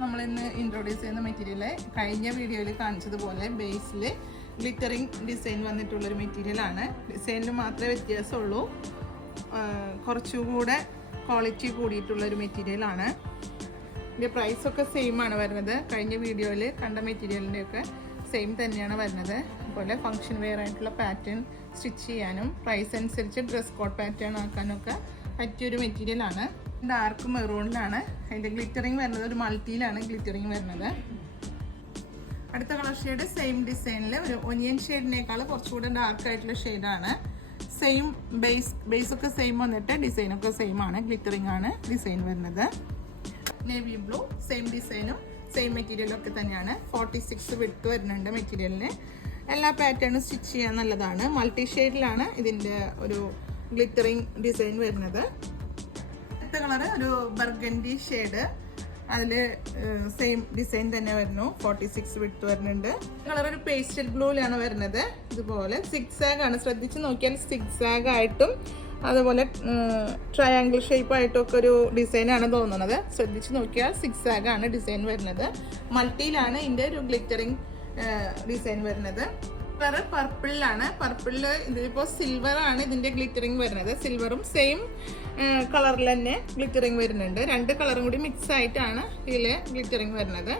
നമ്മൾ ഇന്ന് ഇൻട്രൊഡ്യൂസ് ചെയ്യുന്ന മെറ്റീരിയൽ കഴിഞ്ഞ വീഡിയോയിൽ കാണിച്ചതുപോലെ ബേസിൽ ഗ്ലിറ്ററിങ് ഡിസൈൻ വന്നിട്ടുള്ളൊരു മെറ്റീരിയലാണ്. ഡിസൈനിൽ മാത്രമേ വ്യത്യാസമുള്ളൂ, കുറച്ചുകൂടെ ക്വാളിറ്റി കൂടിയിട്ടുള്ളൊരു മെറ്റീരിയലാണ്. ഇതിൻ്റെ പ്രൈസൊക്കെ സെയിം ആണ് വരുന്നത്. കഴിഞ്ഞ വീഡിയോയിൽ കണ്ട മെറ്റീരിയലിൻ്റെയൊക്കെ സെയിം തന്നെയാണ് വരുന്നത്. അതുപോലെ ഫങ്ഷൻ വെയർ ആയിട്ടുള്ള പാറ്റേൺ സ്റ്റിച്ച് ചെയ്യാനും പ്രൈസ് അനുസരിച്ച് ഡ്രസ് കോഡ് പാറ്റേൺ ആക്കാനൊക്കെ പറ്റിയൊരു മെറ്റീരിയലാണ്. ഡാർക്ക് മെറൂണിലാണ് അതിൻ്റെ ഗ്ലിറ്ററിങ് വരുന്നത്. ഒരു മൾട്ടിയിലാണ് ഗ്ലിറ്ററിങ് വരുന്നത്. അടുത്ത കളർ ഷെയ്ഡ് സെയിം ഡിസൈനിൽ ഒരു ഒനിയൻ ഷെയ്ഡിനേക്കാൾ കുറച്ചുകൂടെ ഡാർക്ക് ആയിട്ടുള്ള ഷെയ്ഡാണ്. സെയിം ബേസൊക്കെ സെയിം വന്നിട്ട് ഡിസൈനൊക്കെ സെയിം ആണ്. ഗ്ലിറ്ററിങ് ആണ് ഡിസൈൻ വരുന്നത്. നേവി ബ്ലൂ സെയിം ഡിസൈനും സെയിം മെറ്റീരിയലൊക്കെ തന്നെയാണ്. 46 വിഡ്ത്ത് വരുന്നുണ്ട് മെറ്റീരിയലിന്. എല്ലാ പാറ്റേണും സ്റ്റിച്ച് ചെയ്യാൻ നല്ലതാണ്. മൾട്ടി ഷെയ്ഡിലാണ് ഇതിൻ്റെ ഒരു ഗ്ലിറ്ററിങ് ഡിസൈൻ വരുന്നത്. അടുത്ത കളറ് ഒരു ബർഗൻഡി ഷെയ്ഡ്, അതിൽ സെയിം ഡിസൈൻ തന്നെ വരുന്നു. 46 വിഡ്ത്ത് വരുന്നുണ്ട്. കളർ ഒരു പേസ്റ്റൽ ബ്ലൂയിലാണ് വരുന്നത്. ഇതുപോലെ സിക്സാഗ് ആണ്. ശ്രദ്ധിച്ച് നോക്കിയാൽ സിക്സാഗ് ആയിട്ടും അതുപോലെ ട്രയാങ്കിൾ ഷേപ്പ് ആയിട്ടും ഒക്കെ ഒരു ഡിസൈനാണ് തോന്നുന്നത്. ശ്രദ്ധിച്ച് നോക്കിയാൽ സിക്സാഗ് ആണ് ഡിസൈൻ വരുന്നത്. മൾട്ടിയിലാണ് ഇതിൻ്റെ ഒരു ഗ്ലിറ്ററിങ് ഡിസൈൻ വരുന്നത്. കളർ പർപ്പിളിലാണ്. പർപ്പിളിൽ ഇതിപ്പോൾ സിൽവർ ആണ് ഇതിൻ്റെ ഗ്ലിറ്ററിങ് വരുന്നത്. സിൽവറും സെയിം കളറിൽ തന്നെ ഗ്ലിറ്ററിങ് വരുന്നുണ്ട്. രണ്ട് കളറും കൂടി മിക്സ് ആയിട്ടാണ് ഇതിൽ ഗ്ലിറ്ററിങ് വരുന്നത്.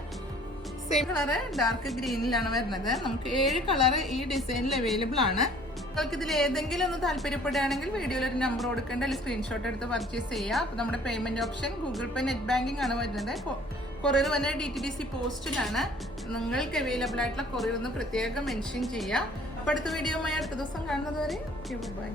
സെയിം കളറ് ഡാർക്ക് ഗ്രീനിലാണ് വരുന്നത്. നമുക്ക് 7 കളറ് ഈ ഡിസൈനിൽ അവൈലബിൾ ആണ്. നിങ്ങൾക്ക് ഇതിൽ ഏതെങ്കിലും ഒന്ന് താല്പര്യപ്പെടുകയാണെങ്കിൽ വീഡിയോയിൽ ഒരു നമ്പർ കൊടുക്കേണ്ട, അല്ലെങ്കിൽ സ്ക്രീൻഷോട്ട് എടുത്ത് പർച്ചേസ് ചെയ്യുക. അപ്പോൾ നമ്മുടെ പേയ്മെൻറ്റ് ഓപ്ഷൻ ഗൂഗിൾ പേ, നെറ്റ് ബാങ്കിങ് ആണ് വരുന്നത്. കൊറിയർ വന്നെ DTDC പോസ്റ്റിലാണ്. നിങ്ങൾക്ക് അവൈലബിൾ ആയിട്ടുള്ള കൊറിയർ ഒന്ന് പ്രത്യേകം മെൻഷൻ ചെയ്യുക. അപ്പോൾ അടുത്ത വീഡിയോയുമായി അടുത്ത ദിവസം കാണുന്നത് വരെ ബൈ.